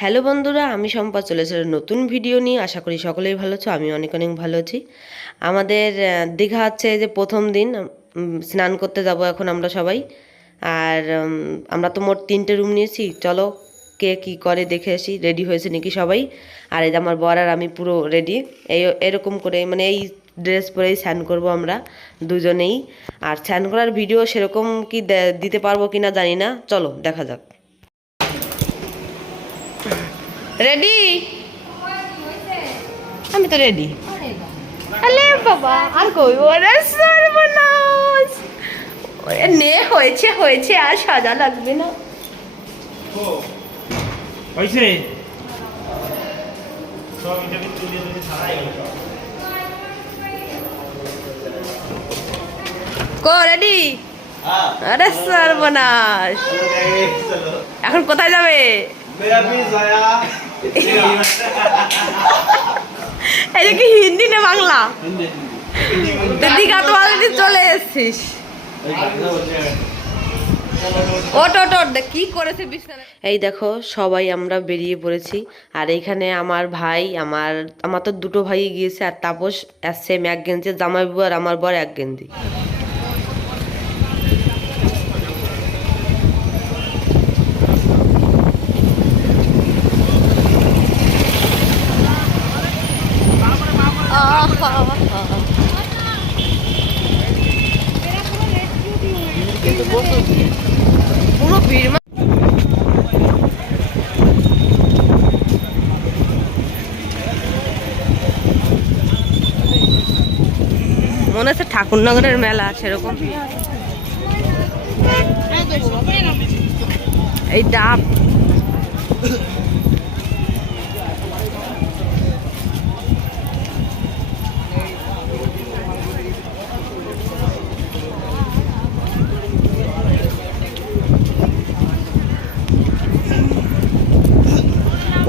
Hello বন্ধুরা, আমি শম্পা চলে এসেছি নতুন ভিডিও নিয়ে। আশা করি সকলেই ভালো আছো, আমি অনেক অনেক ভালো আছি। আমাদের দীঘা হচ্ছে যে প্রথম দিন, স্নান করতে যাব এখন আমরা সবাই। আর আমরা তো মোট 3টে রুম নিয়েছি। চলো কে কী করে দেখে আসি, রেডি হয়েছে নাকি সবাই। আর এই যে আমার বর আর আমি পুরো রেডি, এরকম করে মানে এই ড্রেস পরেই স্নান করব আমরা দুজনেই। আর স্নান করার ভিডিও সেরকম কি দিতে পারবো কি না জানি না, চলো দেখা যাক। রেডি? আমি তো রেডি। আলে বাবা, আর কই ওরে সর্বনাশ। ওরে নে, হয়েছে হয়েছে, আর সাজা লাগবে না। হইছে সব ইন্টারভিউ তুলে দিতে ছাড়াই কো রেডি? আরে সর্বনাশ, এখন কোথায় যাবে? এই যে কি হিন্দি না বাংলা? দীঘা তো অলরেডি চলে এসেছিস। ওট ওট ওট, কি করেছে বিছানায়। এই দেখো সবাই আমরা বেরিয়ে পড়েছি। আর এইখানে আমার ভাই, আমার তো দুটো ভাই গিয়েছে, আর তাপস সেম এক গেঞ্জি, জামাইবাবু আর আমার বর এক গেঞ্জি। পুরো ভিড়, মনে হচ্ছে ঠাকুরনগরের মেলা সেরকম। এই ডাব,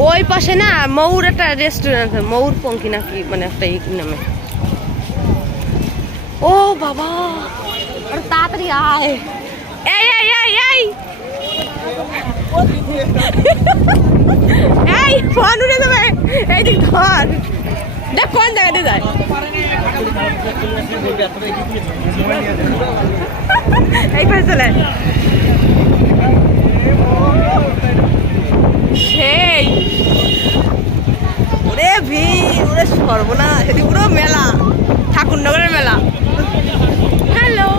ওই পাশে না ময়ূর একটা রেস্টুরেন্ট, ময়ূর পঙ্কি নাকি মানে একটা নামে। ও বাবা, তাড়াতাড়ি আয়। এই এই এই এই এই ফোন উড়ে যাবে। এই দিক ধর, দেখ কোন জায়গাতে যায়। এই পাশে চলে সেই। ওরে ভিড়, ওরে সর্বনাশ, এটি পুরো মেলা, ঠাকুরনগরের মেলা। হ্যালো,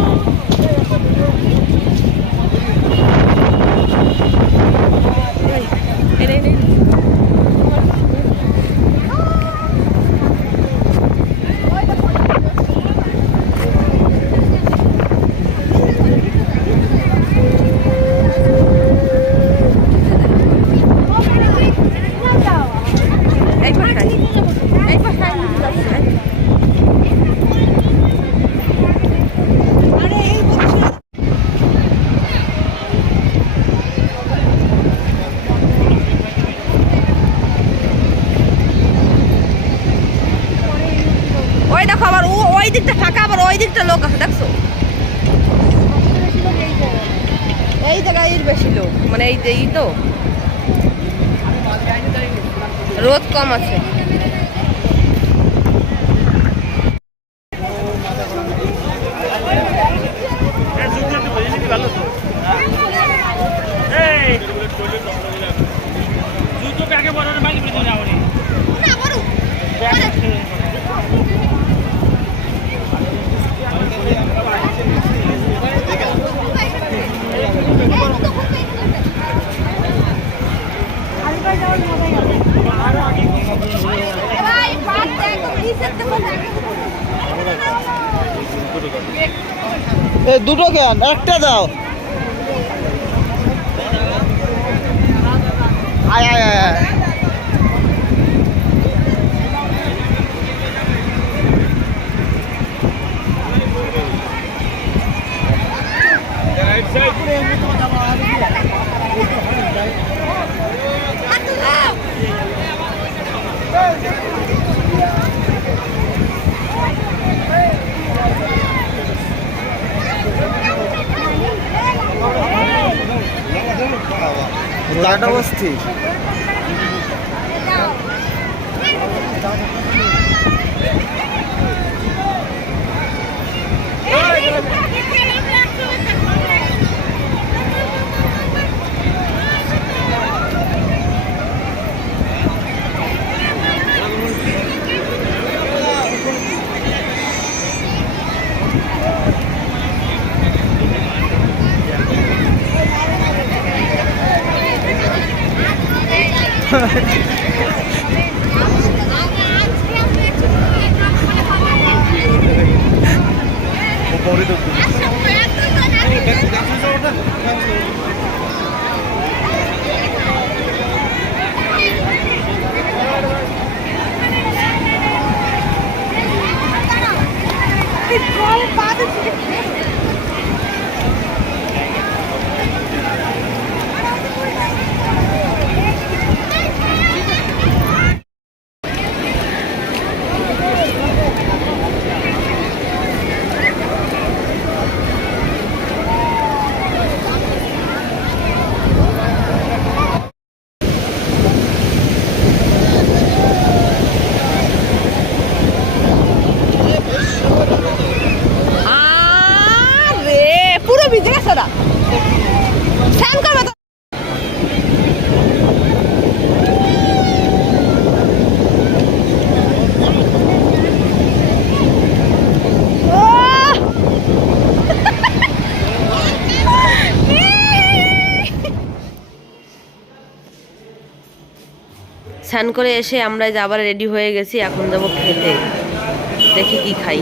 ওই দেখো আবার ওই দিকটা ফাঁকা, আবার ওই দিকটা লোক আছে, দেখছো? এই জায়গায় বেশি লোক, মানে এই তো রোদ কম আছে। দুটো কেন, একটা দাও। আয় আয় আয় আয়। ঘোড়াটা বসছি। আরে পুরো ভিজে গেছে ওরা স্নান করবে তো স্নান করে এসে আমরা যে আবার রেডি হয়ে গেছি, এখন যাবো খেতে। দেখি কি খাই।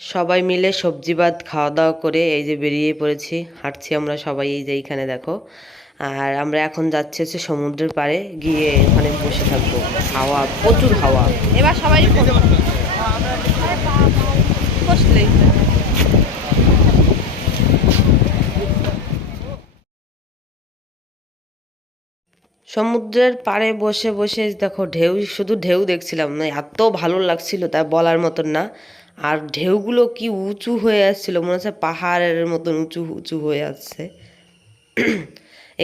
সবাই মিলে সবজি ভাত খাওয়া দাওয়া করে এই যে বেরিয়ে পড়েছি, হাঁটছি আমরা সবাই। এই যে এইখানে দেখো। আর আমরা এখন যাচ্ছি হচ্ছে সমুদ্রের পাড়ে, গিয়ে ওখানে বসে থাকবো। হাওয়া, প্রচুর হাওয়া। এবার সবাই বসলেই সমুদ্রের পাড়ে বসে বসে দেখো ঢেউ, শুধু ঢেউ দেখছিলাম না, এত ভালো লাগছিল তা বলার মতন না। আর ঢেউগুলো কি উঁচু হয়ে আসছিল, মনে হচ্ছে পাহাড়ের মতন উঁচু উঁচু হয়ে আসছে।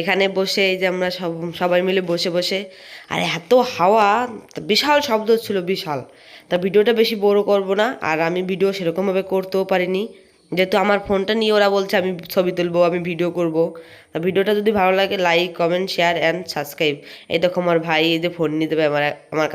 এখানে বসে এই যে আমরা সবাই মিলে বসে বসে, আর এত হাওয়া, বিশাল শব্দ ছিল, বিশাল। তা ভিডিওটা বেশি বড় করব না, আর আমি ভিডিও সেরকমভাবে করতেও পারিনি, যেহেতু আমার ফোনটা নিয়ে ওরা বলছে আমি ছবি তুলবো, আমি ভিডিও করব। তা ভিডিওটা যদি ভালো লাগে like comment share and subscribe. এই দেখো আমার ভাই এই যে ফোন নিয়ে দেবে আমার কাছে।